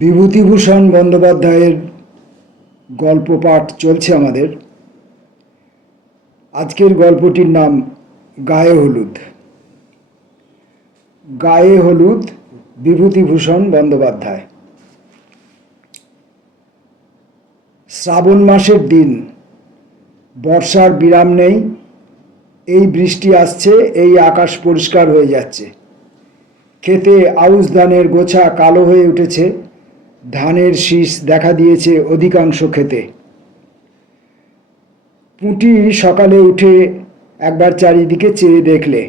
বিভূতিভূষণ বন্দ্যোপাধ্যায়ের গল্প পাঠ চলছে আমাদের। আজকের গল্পটির নাম গায়ে হলুদ। গায়ে হলুদ, বিভূতিভূষণ বন্দ্যোপাধ্যায়। শ্রাবণ মাসের দিন, বর্ষার বিরাম নেই। এই বৃষ্টি আসছে, এই আকাশ পরিষ্কার হয়ে যাচ্ছে। ক্ষেতে আউশ ধানের গোছা কালো হয়ে উঠেছে, ধানের শীষ দেখা দিয়েছে অধিকাংশ ক্ষেতে। পুঁটি সকালে উঠে একবার চারিদিকে চেয়ে দেখলে,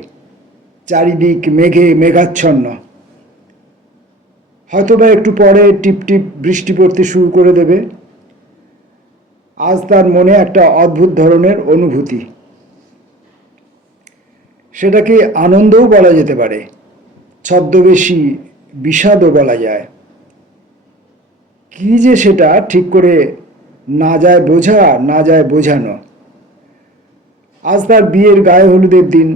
চারিদিক মেঘে মেঘাচ্ছন্ন। হয়তোবা একটু পরে টিপটিপ বৃষ্টি পড়তে শুরু করে দেবে। আজ তার মনে একটা অদ্ভুত ধরনের অনুভূতি। সেটাকে আনন্দও বলা যেতে পারে, ছদ্মবেশী বিষাদও বলা যায়। কি যে সেটা ঠিক করে না যায় বোঝা, না যায় বোঝানো। আজ তার বিয়ের গায়ে হলুদের দিন।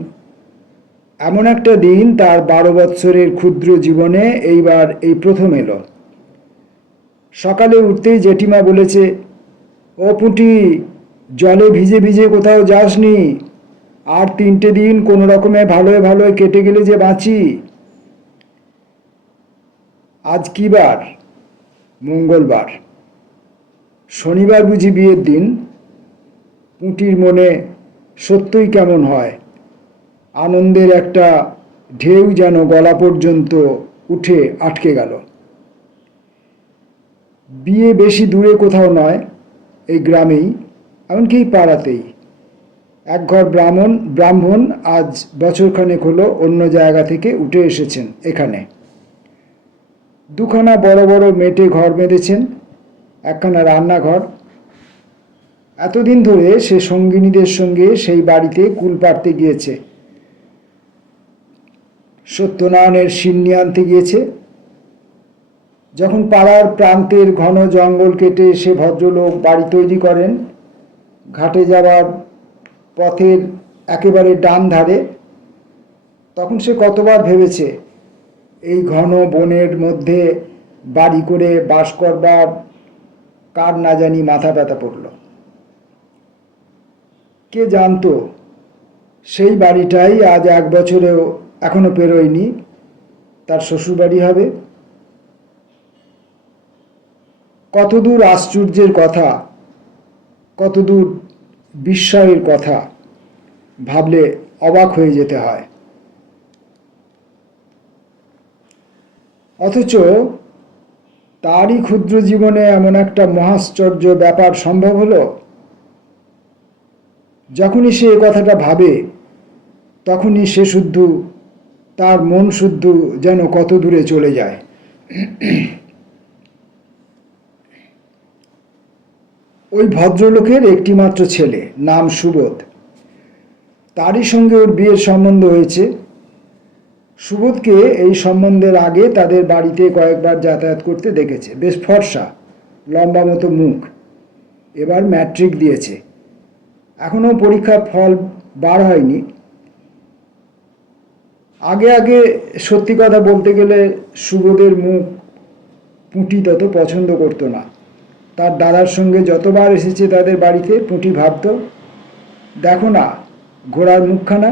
এমন একটা দিন তার 12 বৎসরের ক্ষুদ্র জীবনে এইবার এই প্রথম এলো। সকালে উঠতেই জেঠিমা বলেছে, ও পুঁটি, জলে ভিজে ভিজে কোথাও যাসনি? আর 3টে দিন কোনো রকমে ভালোয় ভালোয় কেটে গেলে যে বাঁচি। আজ কি বার? মঙ্গলবার। শনিবার বুঝি বিয়ের দিন? পুঁটির মনে সত্যই কেমন হয়। আনন্দের একটা ঢেউ যেন গলা পর্যন্ত উঠে আটকে গেল। বিয়ে বেশি দূরে কোথাও নয়, এই গ্রামেই, এমনকি এই পাড়াতেই। একঘর ব্রাহ্মণ আজ বছরখানেক হলো অন্য জায়গা থেকে উঠে এসেছেন এখানে। দুখানা বড় বড় মেটে ঘর বেঁধেছেন, একখানা রান্নাঘর। এতদিন ধরে সে সঙ্গিনীদের সঙ্গে সেই বাড়িতে কুল পাড়তে গিয়েছে। সত্যনারায়ণের সিন্নি আনতে গিয়েছে। যখন পাড়ার প্রান্তের ঘন জঙ্গল কেটে সে ভদ্রলোক বাড়ি তৈরি করেন, ঘাটে যাওয়ার পথের একেবারে ডান ধারে, তখন সে কতবার ভেবেছে এই ঘন বনের মধ্যে বাড়ি করে বাস করবার কার না জানি মাথা ব্যথা পড়ল। কে জানতো সেই বাড়িটাই আজ 1 বছরেও এখনো পেরোয়নি তার শ্বশুরবাড়ি হবে। কতদূর আশ্চর্যের কথা, কতদূর বিস্ময়ের কথা ভাবলে অবাক হয়ে যেতে হয়। অথচ তারই ক্ষুদ্র জীবনে এমন একটা মহাশ্চর্য ব্যাপার সম্ভব হলো। যখনই সে এ কথাটা ভাবে, তখনই সে শুদ্ধ, তার মন শুদ্ধ যেন কত দূরে চলে যায়। ওই ভদ্রলোকের একটি মাত্র ছেলে, নাম সুবোধ। তারই সঙ্গে ওর বিয়ের সম্বন্ধ হয়েছে। সুবোধকে এই সম্বন্ধের আগে তাদের বাড়িতে কয়েকবার যাতায়াত করতে দেখেছে। বেশ ফর্সা, লম্বা মতো মুখ। এবার ম্যাট্রিক দিয়েছে। এখনও পরীক্ষার ফল বার হয়নি। আগে আগে সত্যি কথা বলতে গেলে সুবোধের মুখ পুঁটি তত পছন্দ করতো না। তার দাদার সঙ্গে যতবার এসেছে তাদের বাড়িতে, পুঁটি ভাবত, দেখো না ঘোড়ার মুখখানা।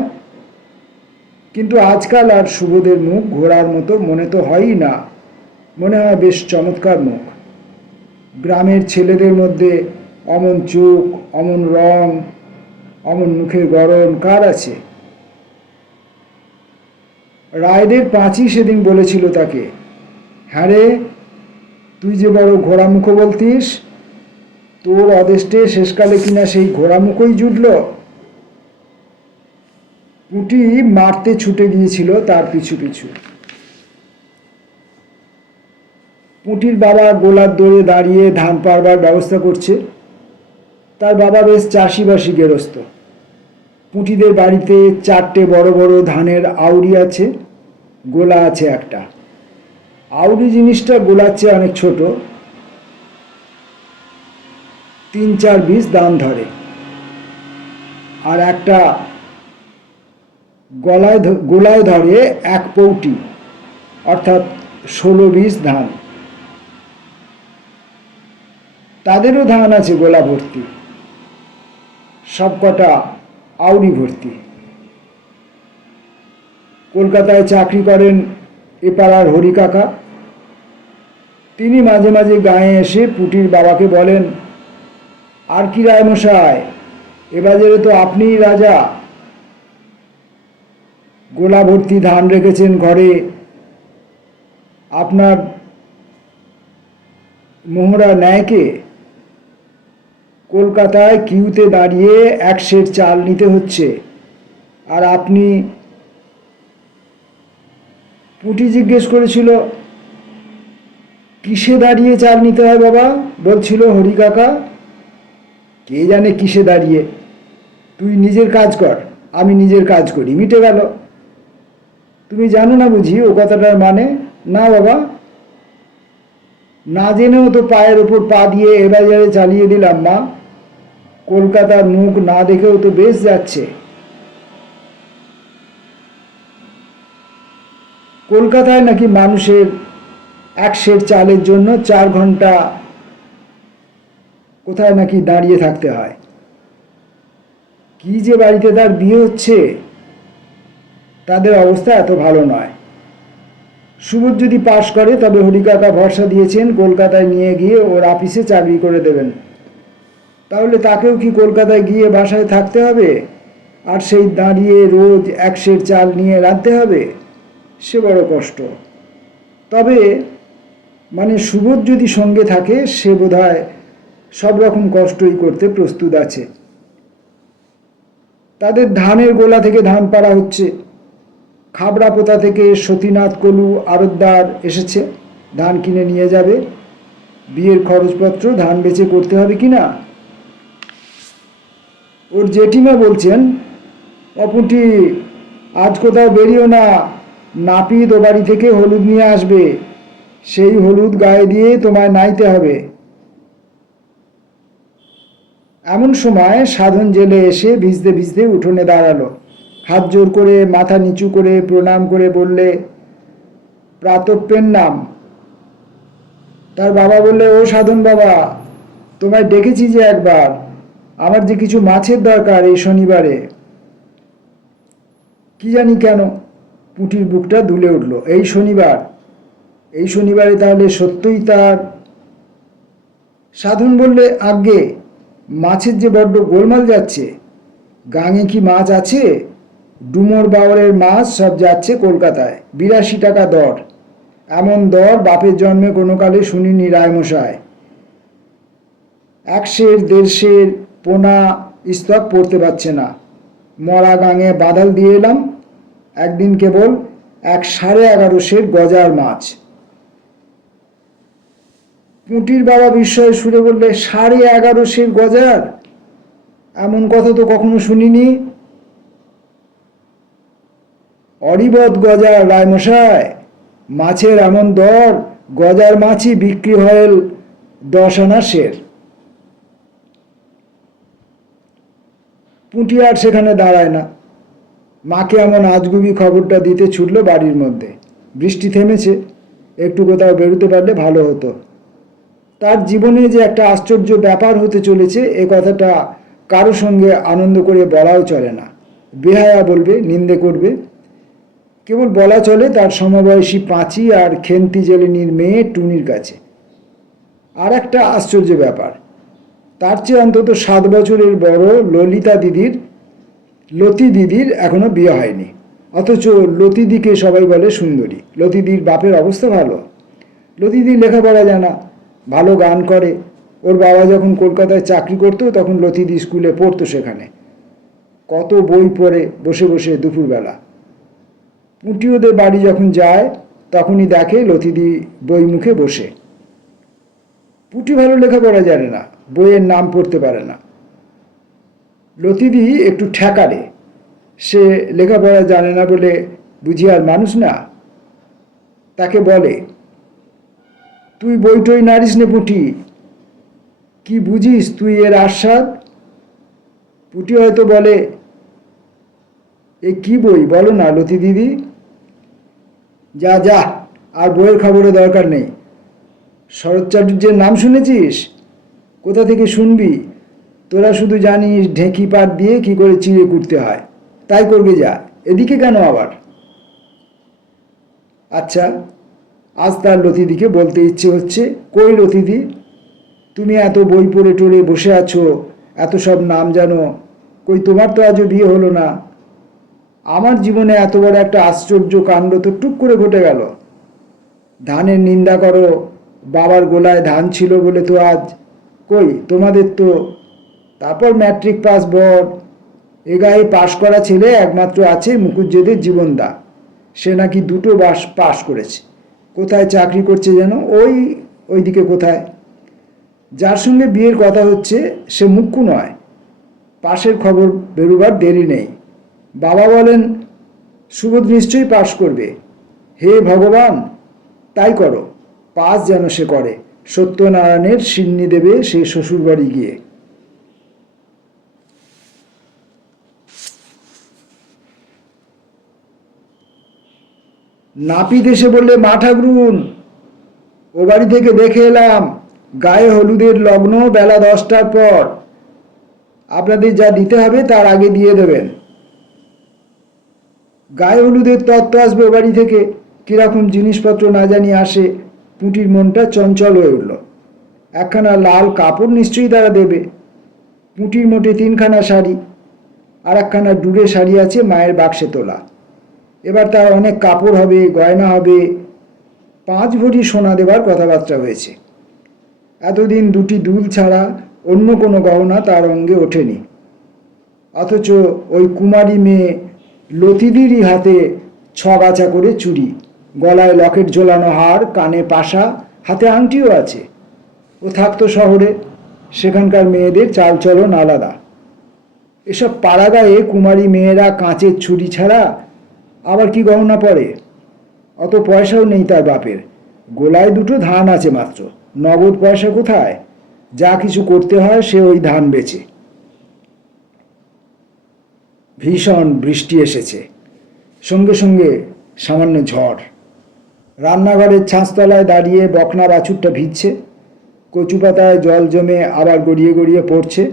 কিন্তু আজকাল আর সুবোধের মুখ ঘোড়ার মতো মনে তো হয়ই না। মনে হয় বেশ চমৎকার মুখ। গ্রামের ছেলেদের মধ্যে অমন চোখ, অমন রং, অমন মুখের গড়ন কার আছে? রায়দের পাঁচি সেদিন বলেছিল তাকে, হ্যাঁ রে, তুই যে বড় ঘোড়ামুখো বলতিস, তোর অদেষ্টে শেষকালে কিনা সেই ঘোড়ামুখোই জুটল। পুঁটি মারতে ছুটে গিয়েছিল তার পিছু পিছু। পুঁটির বাবা গোলার দৌড়ে দাঁড়িয়ে ধান পাড়বার ব্যবস্থা করছে। তার বাবা বেশ চাষিবাসী গেরস্ত। পুঁটিদের বাড়িতে 4টে বড় বড় ধানের আউড়ি আছে, গোলা আছে একটা। আউড়ি জিনিসটা গোলার চেয়ে অনেক ছোট, 3-4 বিষ দান ধরে। আর একটা গোলায় ধরে 1 পৌটি, অর্থাৎ 16 বিষ ধান। তাদেরও ধান আছে গোলা ভর্তি, সবকটা আউরি ভর্তি। কলকাতায় চাকরি করেন এ পাড়ার হরি কাকা। তিনি মাঝে মাঝে গাঁয়ে এসে পুটির বাবাকে বলেন, আর কি রায়মশাই, এ বাজারে তো আপনিই রাজা, গোলা ভর্তি ধান রেখেছেন ঘরে, আপনার মোহরা নেয় কে? কলকাতায় কিউতে দাঁড়িয়ে 1 সের চাল নিতে হচ্ছে, আর আপনি? পুটি জিজ্ঞেস করেছিল, কিসে দাঁড়িয়ে চাল নিতে হয় বাবা? বলছিল হরি কাকা, কে জানে কিসে দাঁড়িয়ে, তুই নিজের কাজ কর, আমি নিজের কাজ করি, মিটে গেল। তুমি জানো না বুঝি ও কথাটার মানে? না বাবা, না জেনেও তো পায়ের ওপর পা দিয়ে এ বাজারে চালিয়ে দিলাম মা। কলকাতার মুখ না দেখেও তো বেশ যাচ্ছে। কলকাতায় নাকি মানুষের 1 সের চালের জন্য 4 ঘন্টা কোথায় নাকি দাঁড়িয়ে থাকতে হয়। কি যে বাড়িতে তার বিয়ে হচ্ছে, তাদের অবস্থা এত ভালো নয়। সুবোধ যদি পাশ করে তবে হরিকাকা ভরসা দিয়েছেন কলকাতায় নিয়ে গিয়ে ওর অফিসে চাকরি করে দেবেন। তাহলে তাকেও কি কলকাতায় গিয়ে বাসায় থাকতে হবে, আর সেই দাঁড়িয়ে রোজ 1 সের চাল নিয়ে রাঁধতে হবে? সে বড় কষ্ট। তবে মানে সুবোধ যদি সঙ্গে থাকে, সে বোধহয় সব রকম কষ্টই করতে প্রস্তুত আছে। তাদের ধানের গোলা থেকে ধান পাড়া হচ্ছে। খাবড়াপোতা থেকে সতীনাথ কলু আড়তদার এসেছে, ধান কিনে নিয়ে যাবে। বিয়ের খরচপত্র ধান বেচে করতে হবে কি না। ওর জেঠিমা বলছেন, অপুটি আজ কোথাও বেরিও না, নাপিত ও বাড়ি থেকে হলুদ নিয়ে আসবে, সেই হলুদ গায়ে দিয়ে তোমায় নাইতে হবে। এমন সময় সাধন জেলে এসে ভিজতে ভিজতে উঠোনে দাঁড়ালো। হাত জোর করে মাথা নিচু করে প্রণাম করে বললে, প্রাতপ্যের নাম। তার বাবা বললে, ও সাধন বাবা, তোমায় ডেকেছি যে একবার, আমার যে কিছু মাছের দরকার এই শনিবারে। কি জানি কেন পুটির বুকটা দুলে উঠল। এই শনিবার? এই শনিবারে তাহলে সত্যই তার? সাধন বললে, আজ্ঞে, মাছের যে বড্ড গোলমাল যাচ্ছে। গাঙে কি মাছ আছে? ডুমোর বাওরের মাছ সব যাচ্ছে কলকাতায়, 82 টাকা দর। এমন দর বাপের জন্মে কোনো কালে শুনিনি রায়মশায়। 1 সের 1.5 সের পোনা স্তক পড়তে পারছে না। মরা গাঙে বাদাল দিয়ে এলাম, একদিন কেবল 11.5 সের গজার মাছ। পুঁটির বাবা বিস্ময়ে সুরে বললে, 11.5 সের গজার? এমন কথা তো কখনো শুনিনি। অরিবত গজার রায়মশাই, মাছের এমন দর, গজার মাছই বিক্রি হয় 10 আনা সের। পুঁটি আর সেখানে দাঁড়ায় না। মাকে এমন আজগুবি খবরটা দিতে ছুটল বাড়ির মধ্যে। বৃষ্টি থেমেছে, একটু কোথাও বেরোতে পারলে ভালো হতো। তার জীবনে যে একটা আশ্চর্য ব্যাপার হতে চলেছে, এ কথাটা কারো সঙ্গে আনন্দ করে বলাও চলে না। বেহায়া বলবে, নিন্দে করবে। কেবল বলা চলে তার সমবয়সী পাঁচি আর খেন্তি জেলেনির মেয়ে টুনির কাছে। আর একটা আশ্চর্য ব্যাপার, তার চেয়ে অন্তত 7 বছরের বড় লতি দিদির এখনো বিয়ে হয়নি। অথচ লতিদিকে সবাই বলে সুন্দরী। লতিদির বাপের অবস্থা ভালো। লতিদি লেখাপড়া জানা, ভালো গান করে। ওর বাবা যখন কলকাতায় চাকরি করতো তখন লতিদি স্কুলে পড়তো সেখানে। কত বই পড়ে বসে বসে দুপুরবেলা। পুঁটি ওদের বাড়ি যখন যায় তখনই দেখে লতিদি বই মুখে বসে। পুঁটি ভালো লেখাপড়া জানে না, বইয়ের নাম পড়তে পারে না। লতিদি একটু ঠ্যাকারে, সে লেখাপড়া জানে না বলে বুঝি আর মানুষ না। তাকে বলে, তুই বই টই নাড়িস নে পুঁটি, কি বুঝিস তুই এর আস্বাদ? পুঁটি হয়তো বলে, এ কি বই বলো না লতি দিদি। যা যা, আর বইয়ের খবরের দরকার নেই। শরৎ চাটুর্যের নাম শুনেছিস? কোথা থেকে শুনবি? তোরা শুধু জানিস ঢেঁকি পাট দিয়ে কি করে চিড়ে কুটতে হয়, তাই করবে যা। এদিকে কেন আবার? আচ্ছা, আজ তার লতিদিকে বলতে ইচ্ছে হচ্ছে, কই লতিদি, তুমি এত বই পড়ে টড়ে বসে আছো, এত সব নাম জানো, কই তোমার তো আজও বিয়ে হলো না। আমার জীবনে এত বড় একটা আশ্চর্য কাণ্ড তো টুক করে ঘটে গেল। ধানের নিন্দা করো, বাবার গোলায় ধান ছিল বলে তো আজ, কই তোমাদের তো। তারপর ম্যাট্রিক পাস বর, এ গায়ে পাশ করা ছেলে একমাত্র আছে মুখুজ্জেদের জীবনদা, সে নাকি দুটো পাশ করেছে। কোথায় চাকরি করছে যেন, ওইদিকে কোথায়। যার সঙ্গে বিয়ের কথা হচ্ছে সে মুখ্য নয়, পাশের খবর বেরোবার দেরি নেই। বাবা বলেন সুবোধ নিশ্চয়ই পাশ করবে। হে ভগবান, তাই করো, পাস যেন সে করে, সত্যনারায়ণের সিন্নি দেবে সে শ্বশুরবাড়ি গিয়ে। নাপিত এসে বললে, মা ঠাকরুন, ও বাড়ি থেকে দেখে এলাম, গায়ে হলুদের লগ্ন বেলা 10টার পর। আপনাদের যা দিতে হবে তার আগে দিয়ে দেবেন। গায়ে হলুদের তত্ত্ব আসবে ও বাড়ি থেকে, কিরকম জিনিসপত্র না জানি আসে। পুঁটির মনটা চঞ্চল হয়ে উঠল। একখানা লাল কাপড় নিশ্চয়ই তারা দেবে। পুঁটির মোটে 3খানা শাড়ি, আর একখানা ডুরে শাড়ি আছে মায়ের বাক্সে তোলা। এবার তার অনেক কাপড় হবে, গয়না হবে, 5 ভরি সোনা দেবার কথাবার্তা হয়েছে। এতদিন 2টি দুল ছাড়া অন্য কোনো গহনা তার অঙ্গে ওঠেনি। অথচ ওই কুমারী মেয়ে লতিদিরই হাতে 6 করে চুড়ি, গলায় লকেট ঝোলানো হার, কানে পাশা, হাতে আংটিও আছে। ও থাকতো শহরে, সেখানকার মেয়েদের চালচলন আলাদা। এসব পাড়াগাঁয়ে কুমারী মেয়েরা কাঁচের ছুরি ছাড়া আবার কি গহনা পরে? অত পয়সাও নেই তার বাপের, গোলায় 2টো ধান আছে মাত্র, নগদ পয়সা কোথায়? যা কিছু করতে হয় সে ওই ধান বেচে। ভীষণ বৃষ্টি এসেছে, সঙ্গে সঙ্গে সামান্য ঝড়। রান্নাঘরের ছাঁচতলায় দাঁড়িয়ে বকনা বাছুরটা ভিজছে, কচু পাতায় জল জমে আবার গড়িয়ে গড়িয়ে পড়ছে।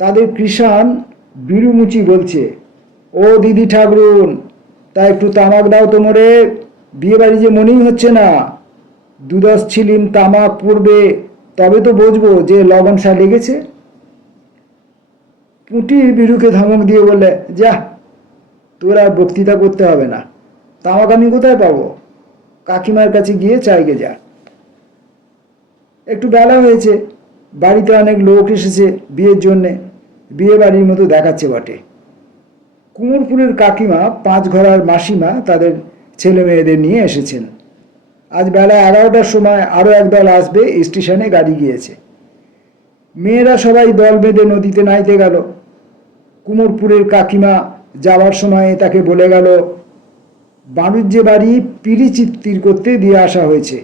তাদের কৃষাণ বিড়ুমুচি বলছে, ও দিদি ঠাকরুন, তা একটু তামাক দাও তো মোরে, বিয়ে বাড়ি যে মনেই হচ্ছে না। 2-10 ছিলিম তামাক পড়বে, তবে তো বুঝবো যে লগনসা লেগেছে। পুঁটি বিড়ুকে ধমক দিয়ে বললে, যা, তোর আর বক্তৃতা করতে হবে না, তামাক আমি কোথায় পাবো? কাকিমার কাছে গিয়ে চাইগে যা। একটু বেলা হয়েছে, বাড়িতে অনেক লোক এসেছে বিয়ের জন্যে, বিয়ে বাড়ির মতো দেখাচ্ছে বটে। কুমোরপুরের কাকিমা, 5 ঘরার মাসিমা তাদের ছেলে মেয়েদের নিয়ে এসেছেন। আজ বেলা 11টার সময় আরও একদল আসবে, স্টেশনে গাড়ি গিয়েছে। মেয়েরা সবাই দল বেঁধে নদীতে নাইতে গেল। কুমোরপুরের কাকিমা যাওয়ার সময় তাকে বলে গেল, বাণুজ্যে বাড়ি পিড়ি চিত্তির করতে দিয়ে আসা হয়েছে,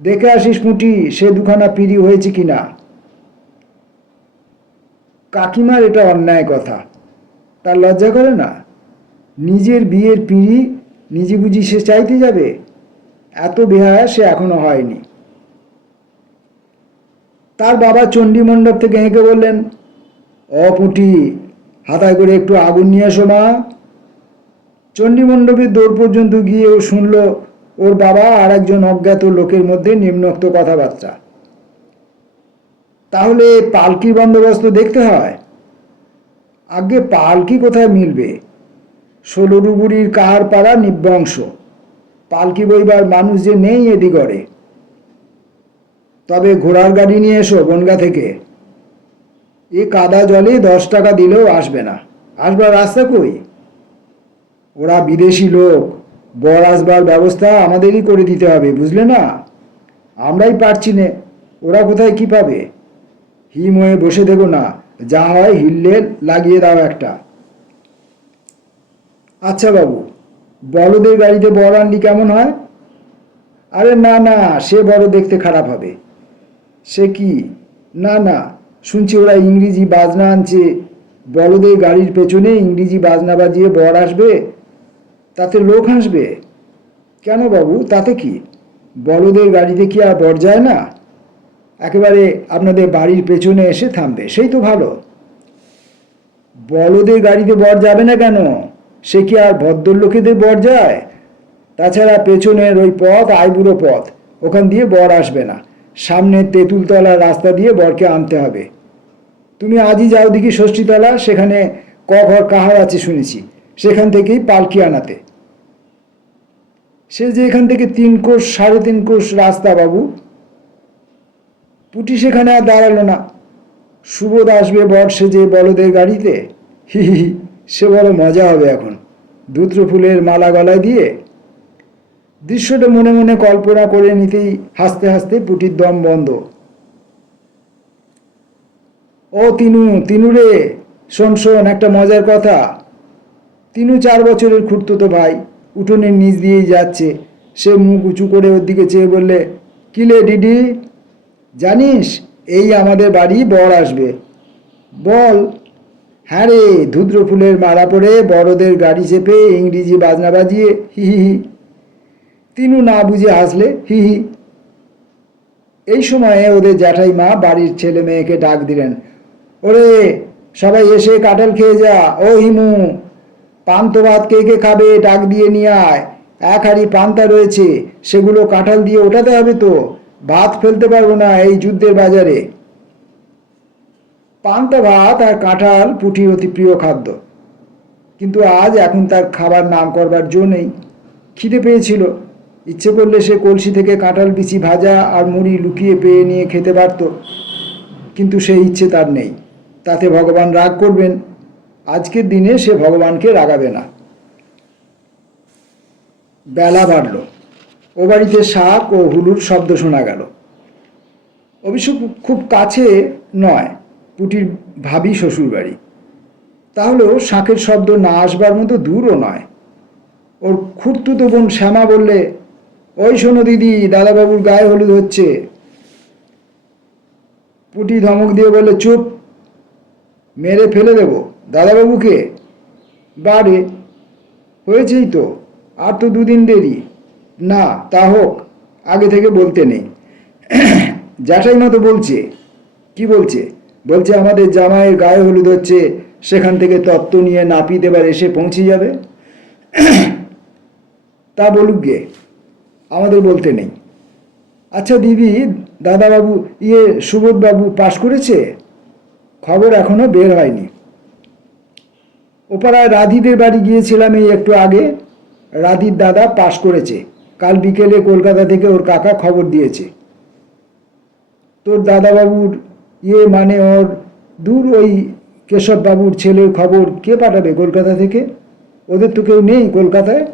দেখে আসিস পুঁটি সে 2খানা পিড়ি হয়েছে কিনা। কাকিমার এটা অন্যায় কথা, তার লজ্জা করে না? নিজের বিয়ের পিড়ি নিজে বুঝি সে চাইতে যাবে? এত বেহায়া সে এখনো হয়নি। তার বাবা চণ্ডী মণ্ডপ থেকে হেঁকে বললেন, পুঁটি, হাতায় করে একটু আগুন নিয়ে এসো মা। চণ্ডী মণ্ডপের দৌড় পর্যন্ত গিয়ে ও শুনল ওর বাবা আর একজন অজ্ঞাত লোকের মধ্যে নিম্নোক্ত কথাবার্তা। তাহলে পালকির বন্দোবস্ত দেখতে হয়। আগে পালকি কোথায় মিলবে? 16 ডুবুরির কাহার পাড়া নিবংশ, পালকি বইবার মানুষ যে নেই এদিগরে। তবে ঘোড়ার গাড়ি নিয়ে এসো বনগা থেকে। এ কাদা জলে 10 টাকা দিলেও আসবে না, আসবার রাস্তা কই? ওরা বিদেশি লোক, বর আসবার ব্যবস্থা আমাদেরই করে দিতে হবে, বুঝলে না? আমরাই পারছি নে, ওরা কোথায় কি পাবে? হিম হয়ে বসে দেবো না, যা হয় হিললে লাগিয়ে দাও একটা। আচ্ছা বাবু, বলদের গাড়িতে বর আনলি কেমন হয়? আরে না না, সে বড় দেখতে খারাপ হবে। সে কি? না না, শুনছি ওরা ইংরেজি বাজনা আনছে, বলদের গাড়ির পেছনে ইংরেজি বাজনা বাজিয়ে বর আসবে, তাতে লোক হাসবে। কেন বাবু, তাতে কি? বলদের গাড়িতে কি আর বর যায় না? একেবারে আপনাদের বাড়ির পেছনে এসে থামবে, সেই তো ভালো। বলদের গাড়িতে বর যাবে না কেন? সে কি আর ভদ্রলোকেদের বর যায়? তাছাড়া পেছনের ওই পথ আইবুড়ো পথ, ওখান দিয়ে বর আসবে না। সামনের তেঁতুলতলার রাস্তা দিয়ে বরকে আনতে হবে। তুমি আজই যাও দেখি ষষ্ঠীতলা, সেখানে ঘর কাহার আছে শুনেছি, সেখান থেকেই পালকি আনাতে। সে যে এখান থেকে 3 কোষ 3.5 কোষ রাস্তা বাবু। পুটি সেখানে আর দাঁড়ালো না। সুবোধ আসবে বর সেজে বলদের গাড়িতে, হি হি হি, সে বড় মজা হবে এখন, ধূত্র ফুলের মালা গলায় দিয়ে। দৃশ্যটা মনে মনে কল্পনা করে নিতেই হাসতে হাসতে পুটির দম বন্ধ। ও তিনু, তিনু রে, শোন শোন একটা মজার কথা। তিনু 4 বছরের খুড়তুতো ভাই, উঠোনের নিচ দিয়েই যাচ্ছে। সে মুখ উঁচু করে ওর দিকে চেয়ে বললে, কিলে ডিডি, জানিস এই আমাদের বাড়ি বর আসবে? বল। হ্যাঁ রে, ধূত্র ফুলের মালা পরে বড়দের গাড়ি চেপে ইংরেজি বাজনা বাজিয়ে, হি হি হি। তিনু না বুঝে হাসলে, হি হি। এই সময়ে ওদের জ্যাঠাই মা বাড়ির ছেলে মেয়েকে ডাক দিলেন, ওরে সবাই এসে কাঁঠাল খেয়ে যা। ও হিমু, পান্তা ভাত কে কে খাবে ডাক দিয়ে নিয়ে আয়। 1 হাঁড়ি পান্তা রয়েছে, সেগুলো কাঁঠাল দিয়ে ওঠাতে হবে তো, ভাত ফেলতে পারবো না এই যুদ্ধের বাজারে। পান্তা ভাত আর কাঁঠাল পুঁটির অতি প্রিয় খাদ্য, কিন্তু আজ এখন তার খাবার নাম করবার জো নেই। খিদে পেয়েছিল, ইচ্ছে করলে সে কলসি থেকে কাঁঠাল বিচি ভাজা আর মুড়ি লুকিয়ে পেয়ে নিয়ে খেতে পারত, কিন্তু সেই ইচ্ছে তার নেই। তাতে ভগবান রাগ করবেন। আজকের দিনে সে ভগবানকে রাগাবে না। বেলা বাড়ল। ও বাড়িতে শাক ও হুলুর শব্দ শোনা গেল। অবশ্য খুব কাছে নয়, পুটির ভাবি শ্বশুর বাড়ি, তাহলেও শাঁখের শব্দ না আসবার মতো দূরও নয়। ওর খুড়তুতো বোন শ্যামা বললে, ওই শোনো দিদি, দাদাবাবুর গায়ে হলুদ হচ্ছে। পুটি ধমক দিয়ে বললে, চুপ, মেরে ফেলে দেব দাদাবাবুকে। বারে, হয়েছেই তো, আর তো 2 দিন দেরি। না তা হোক, আগে থেকে বলতে নেই। জ্যাঠাইমা তো বলছে। কি বলছে? বলছে আমাদের জামাইয়ের গায়ে হলুদ হচ্ছে, সেখান থেকে তত্ত্ব নিয়ে নাপিত এবার এসে পৌঁছে যাবে। তা বলুক গে, আমাদের বলতে নেই। আচ্ছা দিদি, দাদাবাবু সুবোধবাবু পাশ করেছে? খবর এখনো বের হয়নি। ওপাড়ায় রাধিদের বাড়ি গিয়েছিলাম এই একটু আগে। রাধির দাদা পাশ করেছে, কাল বিকেলে কলকাতা থেকে ওর কাকা খবর দিয়েছে। তোর দাদাবাবুর মানে ওর দূর ওই কেশববাবুর ছেলের খবর কে পাঠাবে কলকাতা থেকে? ওদের তো কেউ নেই কলকাতায়।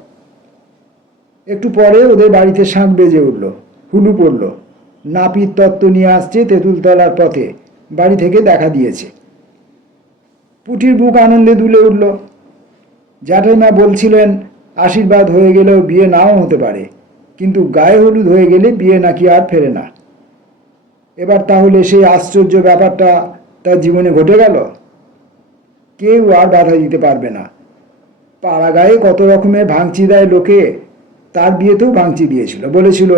একটু পরে ওদের বাড়িতে শাঁখ বেজে উঠল, হুলু পড়ল। নাপিত তত্ত্ব নিয়ে আসছে তেঁতুলতলার পথে, বাড়ি থেকে দেখা দিয়েছে। পুটির বুক আনন্দে দুলে উঠল। জ্যাঠাইমা বলছিলেন আশীর্বাদ হয়ে গেলেও বিয়ে নাও হতে পারে, কিন্তু গায়ে হলুদ হয়ে গেলে বিয়ে নাকি আর ফেরে না। এবার তাহলে সেই আশ্চর্য ব্যাপারটা তার জীবনে ঘটে গেল। কেউ আর বাধা দিতে পারবে না। পাড়া গায়ে কত রকমের ভাঙচি দেয় লোকে, তার বিয়েতেও ভাঙচি দিয়েছিল, বলেছিল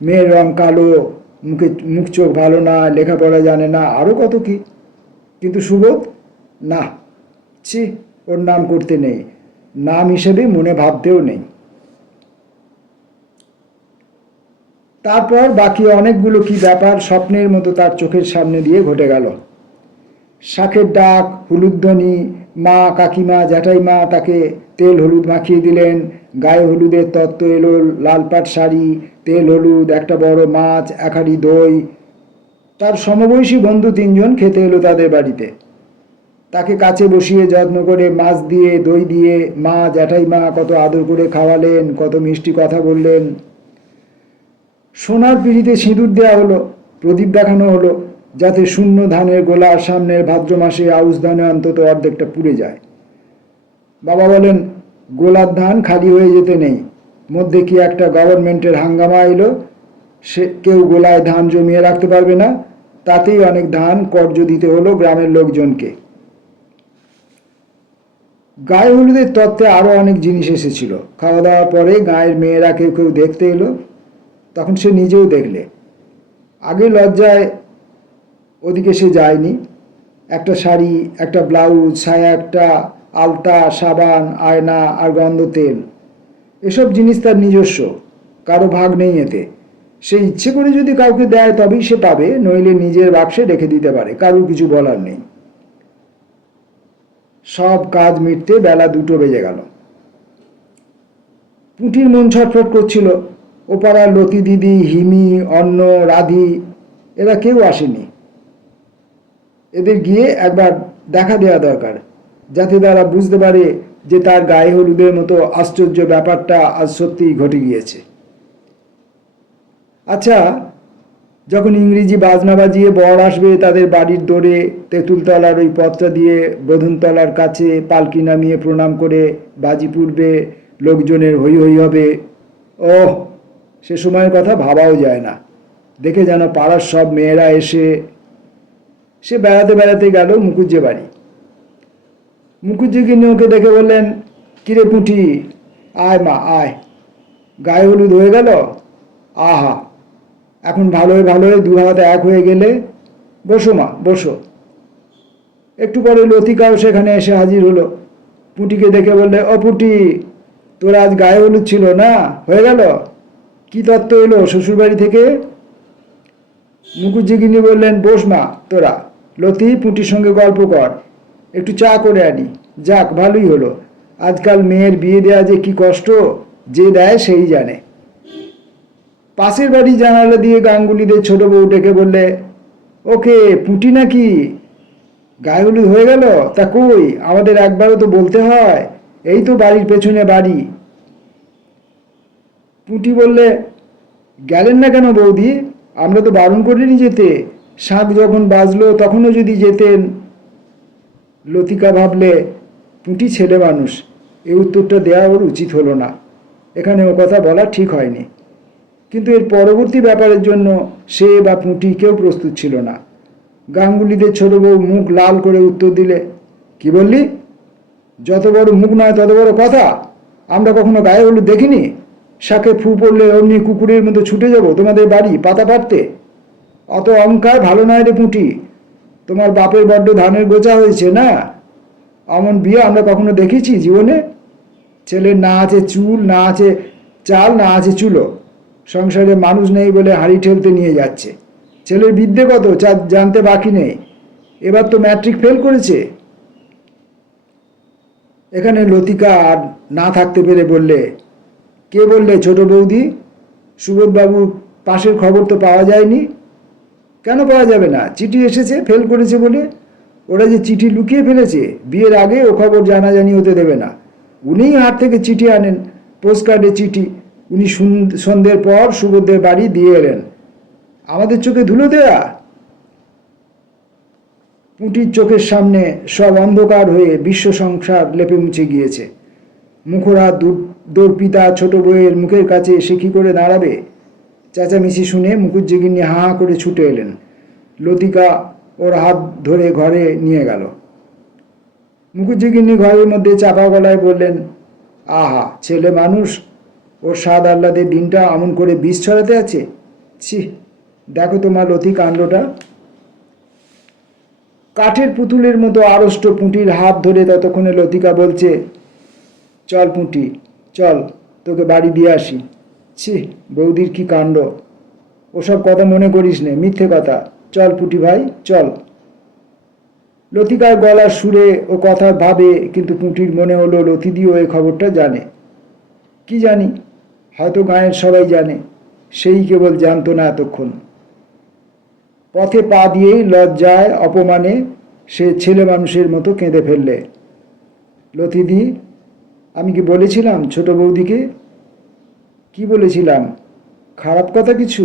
মেয়ের রং কালো, মুখ চোখ ভালো না, লেখাপড়া জানে না, আরও কত কি। কিন্তু সুবোধ, না, ছি, ওর নাম করতে নেই, নাম হিসেবে মনে ভাবতেও নেই। তারপর বাকি অনেকগুলো কি ব্যাপার স্বপ্নের মতো তার চোখের সামনে দিয়ে ঘটে গেল। শাঁখের ডাক, হলুধ্বনি, মা, কাকিমা, জ্যাঠাইমা তাকে তেল হলুদ মাখিয়ে দিলেন। গায়ে হলুদের তত্ত্ব এলো, লাল পাট শাড়ি, তেল হলুদ, একটা বড় মাছ, 1 হাঁড়ি দই। তার সমবয়সী বন্ধু 3 জন খেতে এলো তাদের বাড়িতে। তাকে কাছে বসিয়ে যত্ন করে মাছ দিয়ে দই দিয়ে মা, জ্যাঠাইমা কত আদর করে খাওয়ালেন, কত মিষ্টি কথা বললেন। সোনার পিঁড়িতে সিঁদুর দেওয়া হলো, প্রদীপ দেখানো হলো, যাতে শূন্য ধানের গোলার সামনের ভাদ্র মাসে আউশ ধানে অন্তত অর্ধেকটা পুড়ে যায়। বাবা বলেন, গোলার ধান খালি হয়ে যেতে নেই, মধ্যে কি একটা গভর্নমেন্টের হাঙ্গামা এলো, সে কেউ গোলায় ধান জমিয়ে রাখতে পারবে না, তাতেই অনেক ধান কর্জ দিতে হলো গ্রামের লোকজনকে। গায়ে হলুদের তত্ত্বে আরও অনেক জিনিস এসেছিল। খাওয়া দাওয়ার পরে গায়ের মেয়েরা কেউ কেউ দেখতে এলো, তখন সে নিজেও দেখলে। আগে লজ্জায় ওদিকে সে যায়নি। একটা শাড়ি, একটা ব্লাউজ, ছায়া একটা, আলতা, সাবান, আয়না আর গন্ধ তেল, এসব জিনিস তার নিজস্ব, কারো ভাগ নেই এতে। সে ইচ্ছে করে যদি কাউকে দেয় তবেই সে পাবে, নইলে নিজের বাক্সে রেখে দিতে পারে, কারোর কিছু বলার নেই। সব কাজ মিটতে বেলা 2টো বেজে গেল। পুঁটির মন ছটফট করছিল। ও পাড়ার লতি দিদি, হিমি, অন্ন, রাধি এরা কেউ আসেনি। এদের গিয়ে একবার দেখা দেওয়া দরকার, যাতে তারা বুঝতে পারে যে তার গায়ে হলুদের মতো আশ্চর্য ব্যাপারটা আজ সত্যিই ঘটে গিয়েছে। আচ্ছা, যখন ইংরেজি বাজনা বাজিয়ে বর আসবে তাদের বাড়ির দোরে, তেঁতুলতলার ওই পথটা দিয়ে বধূনতলার কাছে পালকি নামিয়ে প্রণাম করে বাজি পুড়বে, লোকজনের হৈ হৈ হবে, ওহ, সে সময়ের কথা ভাবাও যায় না। দেখে যেন পাড়ার সব মেয়েরা এসে। সে বেড়াতে বেড়াতে গেল মুকুজ্জে বাড়ি। মুকুজ্জে গিন্নি ওকে দেখে বললেন, কিরে পুঁটি, আয় মা আয়, গায়ে হলুদ হয়ে গেল? আহা, এখন ভালোই ভালোই 2 হাত এক হয়ে গেলে। বসো মা, বসো। একটু পরে লতিকাও সেখানে এসে হাজির হলো। পুঁটিকে দেখে বললে, ও পুঁটি, তোর আজ গায়ে হলুদ ছিল না, হয়ে গেল? কি তত্ত্ব এলো শ্বশুরবাড়ি থেকে? মুকুজ্জিগিনি বললেন, বস মা তোরা, লতি পুঁটির সঙ্গে গল্প কর, একটু চা করে আনি। যাক, ভালোই হলো। আজকাল মেয়ের বিয়ে দেওয়া যে কি কষ্ট, যে দেয় সেই জানে। পাশের বাড়ি জানালা দিয়ে গাঙ্গুলিদের ছোট বউ ডেকে বললে, ওকে পুঁটি নাকি? গায়ে হলুদ হয়ে গেল? তা কই, আমাদের একবারও তো বলতে হয়। এই তো বাড়ির পেছনে বাড়ি। পুঁটি বললে, গেলেন না কেন বৌদি? আমরা তো বারণ করিনি যেতে। শাঁখ যখন বাজলো তখনও যদি যেতেন। লতিকা ভাবলে, পুঁটি ছেলে মানুষ, এই উত্তরটা দেওয়া ওর উচিত হলো না। এখানে ও কথা বলা ঠিক হয়নি। কিন্তু এর পরবর্তী ব্যাপারের জন্য সে বা পুঁটি কেউ প্রস্তুত ছিল না। গাঙ্গুলিদের ছোট বউ মুখ লাল করে উত্তর দিলে, কি বললি? যত বড় মুখ নয় তত বড় কথা। আমরা কখনো গায়ে হলুদ দেখিনি। শাকে ফু পড়লে অমনি কুকুরের মতো ছুটে যাব তোমাদের বাড়ি পাতা পাড়তে। অত অহংকার ভালো নয় রে পুঁটি। তোমার বাপের বড্ড ধানের গোছা হয়েছে না? অমন বিয়ে আমরা কখনো দেখেছি জীবনে? ছেলের না আছে চুল, না আছে চাল, না আছে চুলো। সংসারে মানুষ নেই বলে হাঁড়ি ঠেলতে নিয়ে যাচ্ছে। ছেলের বিদ্যে কত জানতে বাকি নেই। এবার তো ম্যাট্রিক ফেল করেছে। এখানে লতিকা আর না থাকতে পেরে বললে, কে বললে ছোট বৌদি? সুবোধবাবুর পাশের খবর তো পাওয়া যায়নি। কেন পাওয়া যাবে না? চিঠি এসেছে ফেল করেছে বলে। ওরা যে চিঠি লুকিয়ে ফেলেছে, বিয়ের আগে ও খবর জানাজানি হতে দেবে না। উনিই হাট থেকে চিঠি আনেন, পোস্টকার্ডে চিঠি। উনি সন্ধ্যের পর সুবোধদের বাড়ি দিয়ে এলেন। আমাদের চোখে ধুলো দেয়া? পুঁটির চোখের সামনে সব অন্ধকার হয়ে বিশ্ব সংসার লেপে মুছে গিয়েছে। মুখরা দর্পিতা ছোট বউয়ের মুখের কাছে সে কি করে দাঁড়াবে? চেঁচামেচি শুনে মুকুজ্জিগিন্নি হা হা করে ছুটে এলেন। লতিকা ওর হাত ধরে ঘরে নিয়ে গেল। মুকুজ্জিগিন্নি ঘরের মধ্যে চাপা গলায় বললেন, আহা, ছেলে মানুষ, ওর স্বাদ আহ্লাদের দিনটা আমন করে বিষ ছড়াতে আছে। ছি, দেখো তোমার লতি কাণ্ডটা। কাঠের পুতুলের মতো আড়ষ্ট পুঁটির হাত ধরে ততক্ষণে লতিকা বলছে, চল পুঁটি, চল, তোকে বাড়ি দিয়ে আসি। ছি, বৌদির কি কাণ্ড। ওসব কথা মনে করিস নে, মিথ্যে কথা। চল পুঁটি ভাই, চল। লতিকার গলার সুরে ও কথা ভাবে, কিন্তু পুঁটির মনে হলো লতিদিও এই খবরটা জানে। কি জানি, হয়তো গাঁয়ের সবাই জানে, সেই কেবল জানতো না এতক্ষণ। পথে পা দিয়েই লজ্জায় অপমানে সে ছেলে মানুষের মতো কেঁদে ফেললে। লতিদি, আমি কি বলেছিলাম ছোট বৌদিকে? কি বলেছিলাম? খারাপ কথা কিছু?